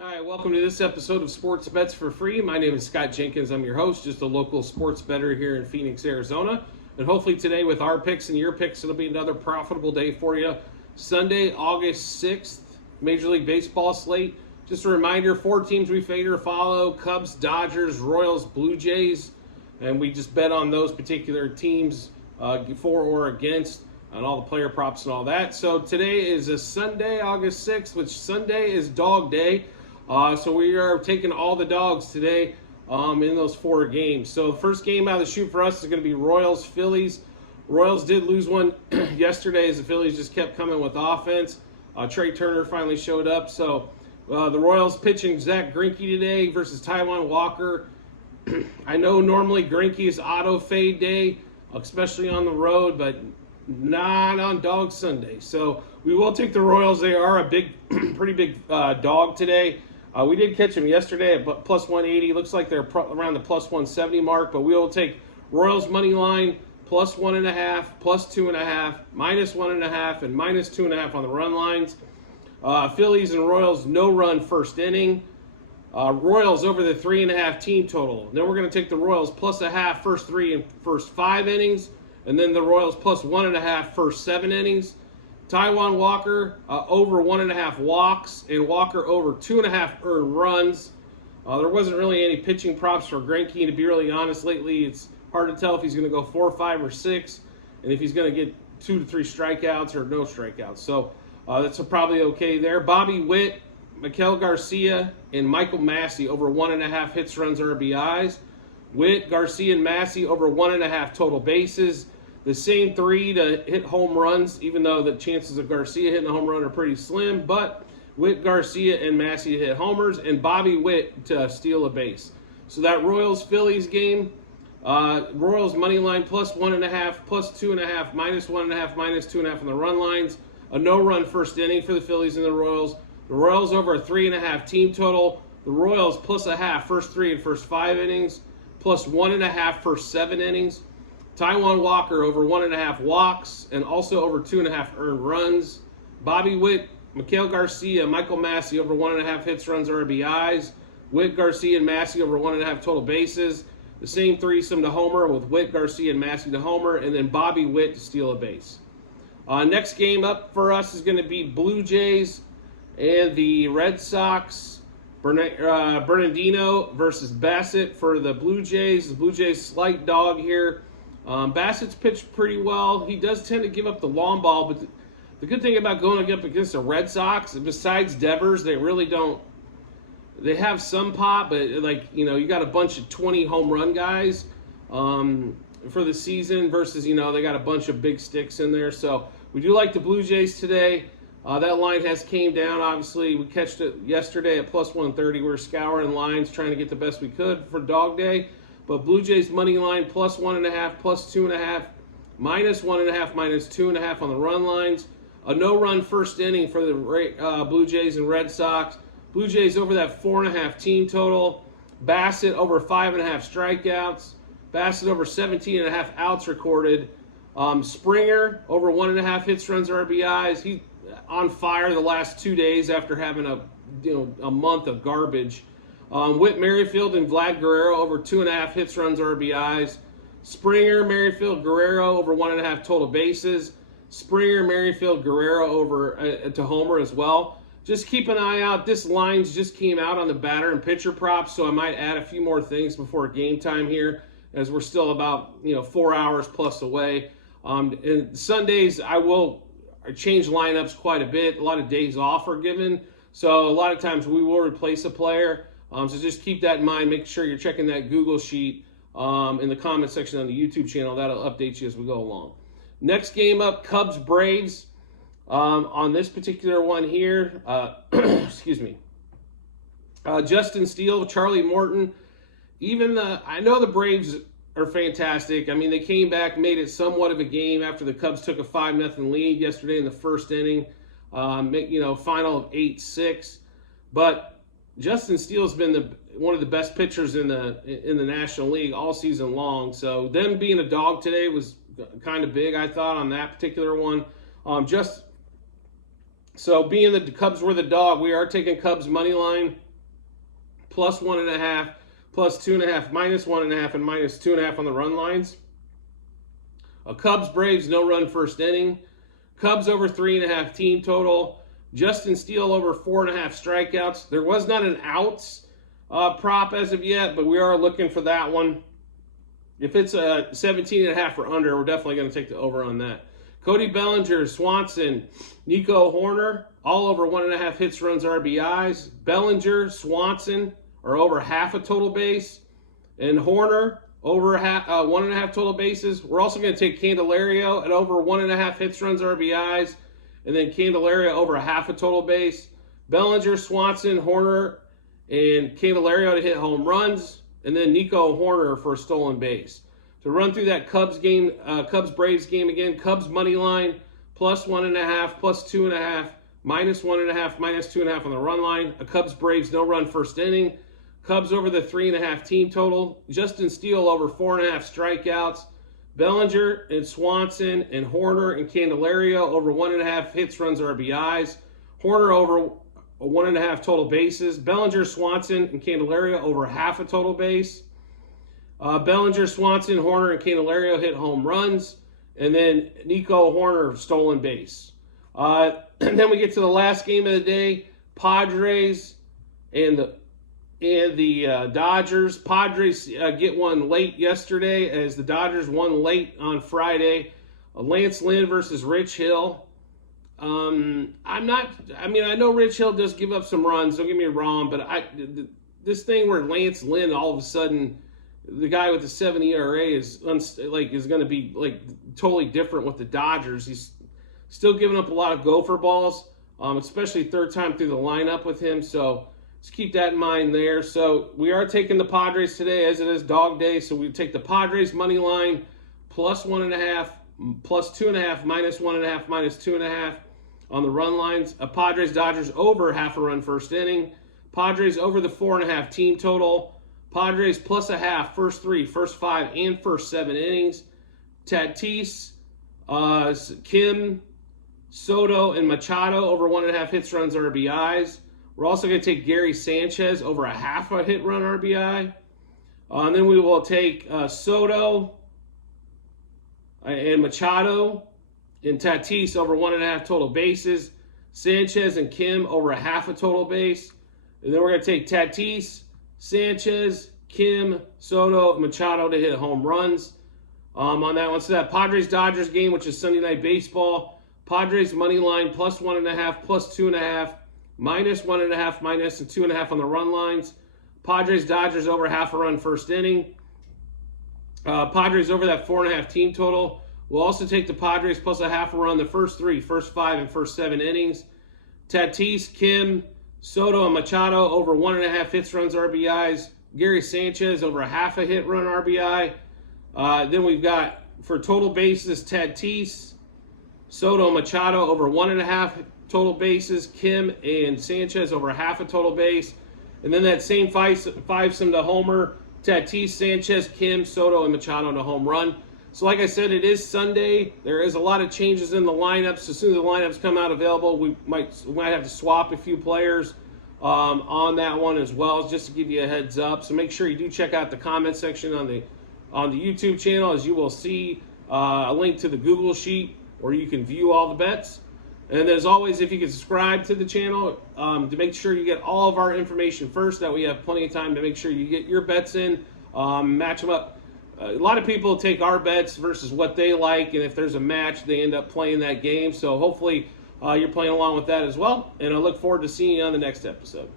Hi, welcome to this episode of Sports Bets for Free. My name is Scott Jenkins. I'm your host, just a local sports bettor here in Phoenix, Arizona. And hopefully today with our picks and your picks, it'll be another profitable day for you. Sunday, August 6th, Major League Baseball slate. Just a reminder, 4 teams we favor to follow: Cubs, Dodgers, Royals, Blue Jays. And we just bet on those particular teams for or against, and all the player props and all that. So today is a Sunday, August 6th, which Sunday is Dog Day. So we are taking all the dogs today in those 4 games. So the first game out of the chute for us is going to be Royals-Phillies. Royals did lose one yesterday as the Phillies just kept coming with offense. Trey Turner finally showed up. So the Royals pitching Zach Greinke today versus Taijuan Walker. I know normally Greinke is auto fade day, especially on the road, but not on Dog Sunday. So we will take the Royals. They are a pretty big dog today. We did catch them yesterday at plus 180. Looks like they're around the plus 170 mark, but we will take Royals money line plus 1.5, plus 2.5, minus 1.5, and minus 2.5 on the run lines. Phillies and Royals no run first inning. Royals over the 3.5 team total. Then we're going to take the Royals plus 0.5 first 3 and first 5 innings, and then the Royals plus 1.5 first 7 innings. Taijuan Walker over 1.5 walks, and Walker over 2.5 earned runs. There wasn't really any pitching props for Greinke, to be really honest. Lately, it's hard to tell if he's going to go 4, 5, or 6, and if he's going to get 2 to 3 strikeouts or no strikeouts. So that's probably okay there. Bobby Witt, Miguel Garcia, and Michael Massey over 1.5 hits, runs, RBIs. Witt, Garcia, and Massey over 1.5 total bases. The same 3 to hit home runs, even though the chances of Garcia hitting a home run are pretty slim. But Witt, Garcia, and Massey to hit homers, and Bobby Witt to steal a base. So that Royals-Phillies game, Royals money line plus 1.5, plus 2.5, minus 1.5, minus 2.5 on the run lines. A no-run first inning for the Phillies and the Royals. The Royals over a 3.5 team total. The Royals plus 0.5 first 3 and first 5 innings, plus 1.5 first 7 innings. Taijuan Walker over 1.5 walks and also over 2.5 earned runs. Bobby Witt, Miguel Garcia, Michael Massey over 1.5 hits, runs, RBIs. Witt, Garcia, and Massey over 1.5 total bases. The same threesome to homer with Witt, Garcia, and Massey to homer, and then Bobby Witt to steal a base. Next game up for us is going to be Blue Jays and the Red Sox. Bernardino versus Bassett for the Blue Jays. The Blue Jays slight dog here. Bassett's pitched pretty well. He does tend to give up the long ball, but the good thing about going up against the Red Sox, besides Devers, they really don't. They have some pop, but you got a bunch of 20 home run guys for the season versus they got a bunch of big sticks in there. So we do like the Blue Jays today. That line has came down. Obviously, we catched it yesterday at plus 130. We were scouring lines, trying to get the best we could for Dog Day. But Blue Jays money line plus 1.5, plus 2.5, minus 1.5, minus 2.5 on the run lines. A no-run first inning for the Blue Jays and Red Sox. Blue Jays over that 4.5 team total. Bassett over 5.5 strikeouts. Bassett over 17.5 outs recorded. Springer over 1.5 hits, runs, RBIs. He on fire the last 2 days after having a month of garbage. Whit Merrifield and Vlad Guerrero over 2.5 hits, runs, RBIs. Springer, Merrifield, Guerrero over 1.5 total bases. Springer, Merrifield, Guerrero over to homer as well. Just keep an eye out. This lines just came out on the batter and pitcher props, so I might add a few more things before game time here, as we're still about 4 hours plus away. And Sundays I will change lineups quite a bit. A lot of days off are given, so a lot of times we will replace a player. So just keep that in mind. Make sure you're checking that Google sheet in the comment section on the YouTube channel. That'll update you as we go along. Next game up, Cubs-Braves. On this particular one here, excuse me, Justin Steele, Charlie Morton. I know the Braves are fantastic. I mean, they came back, made it somewhat of a game after the Cubs took a 5-0 lead yesterday in the first inning. Final of 8-6. But Justin Steele's been one of the best pitchers in the National League all season long. So them being a dog today was kind of big, I thought, on that particular one. So being that the Cubs were the dog, we are taking Cubs money line plus 1.5, plus 2.5, minus 1.5, and minus 2.5 on the run lines. Cubs Braves no run first inning. Cubs over 3.5 team total. Justin Steele over 4.5 strikeouts. There was not an outs prop as of yet, but we are looking for that one. If it's a 17.5 or under, we're definitely going to take the over on that. Cody Bellinger, Swanson, Nico Hoerner, all over 1.5 hits, runs, RBIs. Bellinger, Swanson are over half a total base, and Hoerner over 1.5 total bases. We're also going to take Candelario at over 1.5 hits, runs, RBIs, and then Candelario over half a total base. Bellinger, Swanson, Hoerner, and Candelario to hit home runs, and then Nico Hoerner for a stolen base. To run through that Cubs Braves game again, Cubs money line plus 1.5, plus 2.5, minus 1.5, minus 2.5 on the run line. A Cubs Braves no run first inning. Cubs over the 3.5 team total. Justin Steele over 4.5 strikeouts. Bellinger and Swanson and Hoerner and Candelario over 1.5 hits, runs, RBIs. Hoerner over 1.5 total bases. Bellinger, Swanson, and Candelario over half a total base. Bellinger, Swanson, Hoerner, and Candelario hit home runs. And then Nico Hoerner stolen base. And then we get to the last game of the day. Padres and the Dodgers. Padres get one late yesterday as the Dodgers won late on Friday. Lance Lynn versus Rich Hill. I know Rich Hill does give up some runs, don't get me wrong, but this thing where Lance Lynn all of a sudden, the guy with the 7 ERA is going to be like totally different with the Dodgers. He's still giving up a lot of gopher balls, especially third time through the lineup with him. So just keep that in mind there. So we are taking the Padres today as it is dog day. So we take the Padres money line plus 1.5, plus 2.5, minus 1.5, minus 2.5 on the run lines. Padres Dodgers over half a run first inning. Padres over the 4.5 team total. Padres plus a half, first 3, first 5, and first 7 innings. Tatis, Kim, Soto, and Machado over 1.5 hits, runs, RBIs. We're also going to take Gary Sanchez over a half a hit, run, RBI. And then we will take Soto and Machado and Tatis over 1.5 total bases. Sanchez and Kim over a half a total base. And then we're going to take Tatis, Sanchez, Kim, Soto, and Machado to hit home runs on that one. So that Padres-Dodgers game, which is Sunday Night Baseball, Padres money line plus 1.5, plus 2.5, minus 1.5, minus and 2.5 on the run lines. Padres-Dodgers over half a run first inning. Padres over that 4.5 team total. We'll also take the Padres plus a half a run the first 3, first 5, and first 7 innings. Tatis, Kim, Soto, and Machado over 1.5 hits, runs, RBIs. Gary Sanchez over a half a hit, run, RBI. Then we've got, for total bases, Tatis, Soto, Machado over 1.5 total bases. Kim and Sanchez over half a total base. And then that same five-some to homer. Tatis, Sanchez, Kim, Soto, and Machado to home run. So like I said, it is Sunday. There is a lot of changes in the lineups. As soon as the lineups come out available, we might have to swap a few players on that one as well, just to give you a heads up. So make sure you do check out the comment section on the YouTube channel, as you will see a link to the Google Sheet where you can view all the bets. And as always, if you can subscribe to the channel to make sure you get all of our information first, that we have plenty of time to make sure you get your bets in, match them up. A lot of people take our bets versus what they like, and if there's a match, they end up playing that game. So hopefully you're playing along with that as well, and I look forward to seeing you on the next episode.